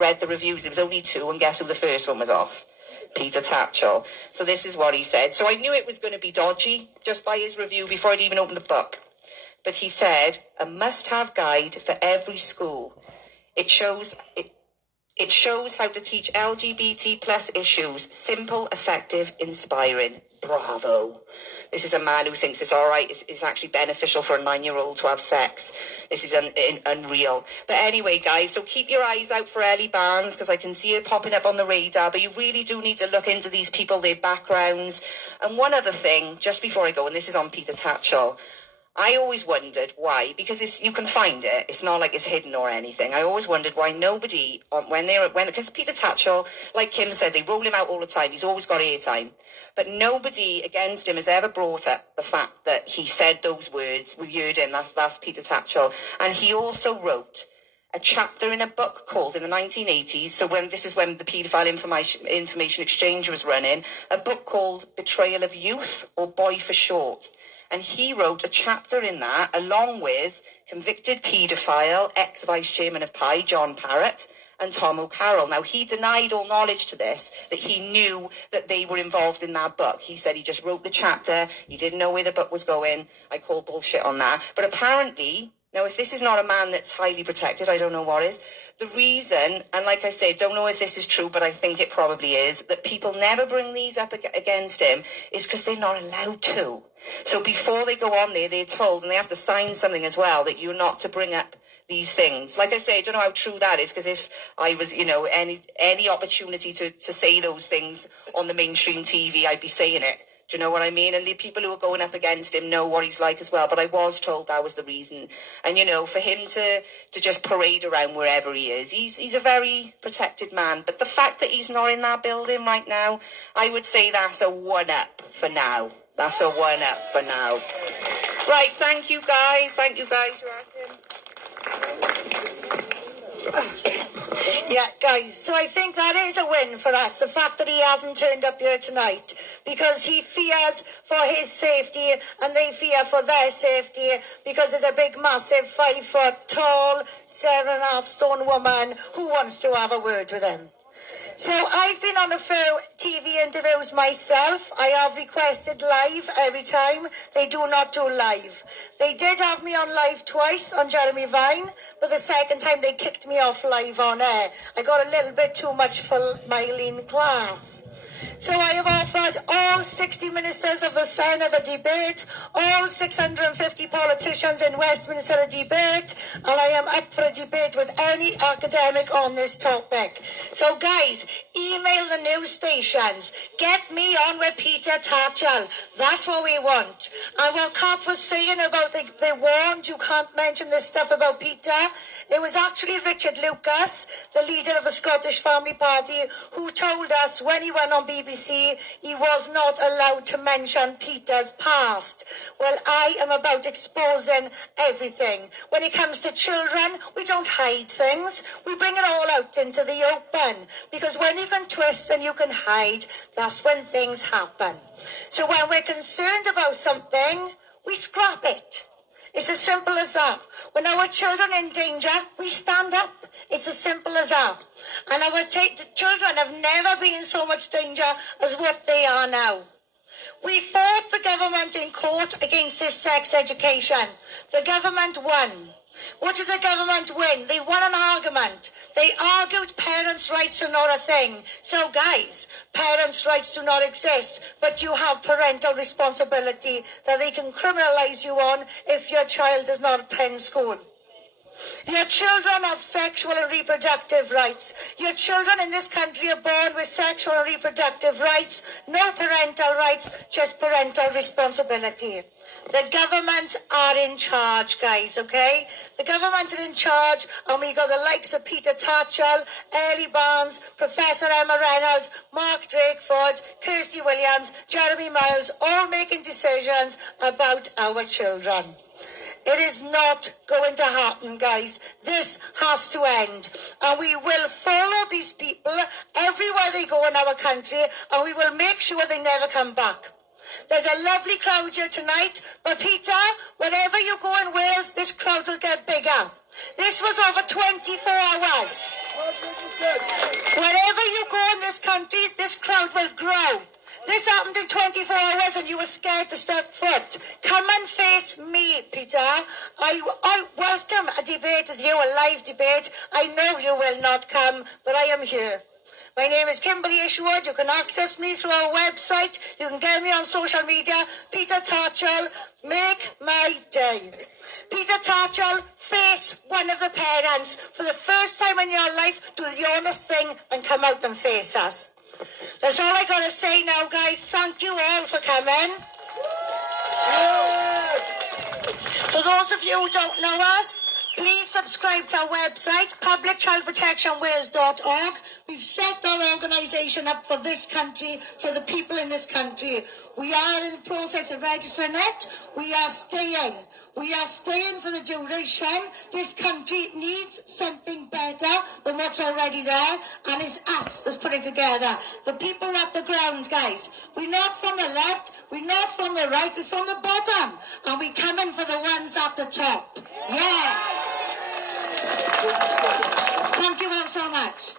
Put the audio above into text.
read the reviews. There was only 2, and guess who the first one was off? Peter Tatchell. So this is what he said. So I knew it was going to be dodgy just by his review before I'd even opened the book. But he said, a must-have guide for every school. It shows how to teach LGBT plus issues. Simple, effective, inspiring. Bravo. This is a man who thinks it's all right. It's actually beneficial for a 9-year-old to have sex. This is unreal. But anyway, guys, so keep your eyes out for Ellie Barnes, because I can see it popping up on the radar. But you really do need to look into these people, their backgrounds. And one other thing, just before I go, and this is on Peter Tatchell, I always wondered why, because you can find it. It's not like it's hidden or anything. I always wondered why nobody, because Peter Tatchell, like Kim said, they roll him out all the time. He's always got airtime. But nobody against him has ever brought up the fact that he said those words. We heard him, that's Peter Tatchell. And he also wrote a chapter in a book called, in the 1980s, so this is when the paedophile information exchange was running, a book called Betrayal of Youth, or Boy for short. And he wrote a chapter in that, along with convicted paedophile, ex-vice chairman of PI, John Parrott, and Tom O'Carroll. Now, he denied all knowledge to this, that he knew that they were involved in that book. He said he just wrote the chapter, he didn't know where the book was going. I call bullshit on that. But apparently, now, if this is not a man that's highly protected, I don't know what is. The reason, and like I say, don't know if this is true, but I think it probably is, that people never bring these up against him is because they're not allowed to. So before they go on there, they're told, and they have to sign something as well, that you're not to bring up these things. Like I say, I don't know how true that is, because if I was, any opportunity to say those things on the mainstream TV, I'd be saying it. Do you know what I mean? And the people who are going up against him know what he's like as well. But I was told that was the reason. And, for him to just parade around wherever he is, he's a very protected man. But the fact that he's not in that building right now, I would say that's a 1-up for now. That's a 1-up for now. Right, thank you guys. Thank you guys for asking. Yeah, guys, so I think that is a win for us, the fact that he hasn't turned up here tonight, because he fears for his safety and they fear for their safety, because there's a big, massive 5-foot tall, 7.5 stone woman who wants to have a word with him. So I've been on a few TV interviews myself. I have requested live every time. They do not do live. They did have me on live twice on Jeremy Vine, but the second time they kicked me off live on air. I got a little bit too much for my lean class. So I have offered all 60 ministers of the Senate a debate, all 650 politicians in Westminster a debate, and I am up for a debate with any academic on this topic. So guys, email the news stations. Get me on with Peter Tatchell. That's what we want. And what Cop was saying about they warned you can't mention this stuff about Peter, it was actually Richard Lucas, the leader of the Scottish Family Party, who told us when he went on BBC he was not allowed to mention Peter's past. Well, I am about exposing everything. When it comes to children, we don't hide things. We bring it all out into the open. Because when you can twist and you can hide, that's when things happen. So when we're concerned about something, we scrap it. It's as simple as that. When our children are in danger, we stand up. It's as simple as that. And our children have never been in so much danger as what they are now. We fought the government in court against this sex education. The government won. What did the government win? They won an argument. They argued parents' rights are not a thing. So guys, parents' rights do not exist, but you have parental responsibility that they can criminalize you on if your child does not attend school. Your children have sexual and reproductive rights. Your children in this country are born with sexual and reproductive rights. No parental rights, just parental responsibility. The government are in charge, guys, okay? The government are in charge, and we got the likes of Peter Tatchell, Ellie Barnes, Professor Emma Reynolds, Mark Drakeford, Kirsty Williams, Jeremy Miles, all making decisions about our children. It is not going to happen, guys. This has to end. And we will follow these people everywhere they go in our country, and we will make sure they never come back. There's a lovely crowd here tonight, but Peter, wherever you go in Wales, this crowd will get bigger. This was over 24 hours. Wherever you go in this country, this crowd will grow. This happened in 24 hours and you were scared to step foot. Come and face me, Peter. I welcome a debate with you, a live debate. I know you will not come, but I am here. My name is Kimberly Isherwood. You can access me through our website. You can get me on social media. Peter Tatchell, make my day. Peter Tatchell, face one of the parents. For the first time in your life, do the honest thing and come out and face us. That's all I got to say now, guys. Thank you all for coming. For those of you who don't know us, please subscribe to our website, publicchildprotectionwales.org. We've set our organisation up for this country, for the people in this country. We are in the process of registering it. We are staying. We are staying for the duration. This country needs something better than what's already there, and it's us that's put it together. The people at the ground, guys. We're not from the left, we're not from the right, we're from the bottom, and we're coming for the ones at the top. Yes! Thank you all so much.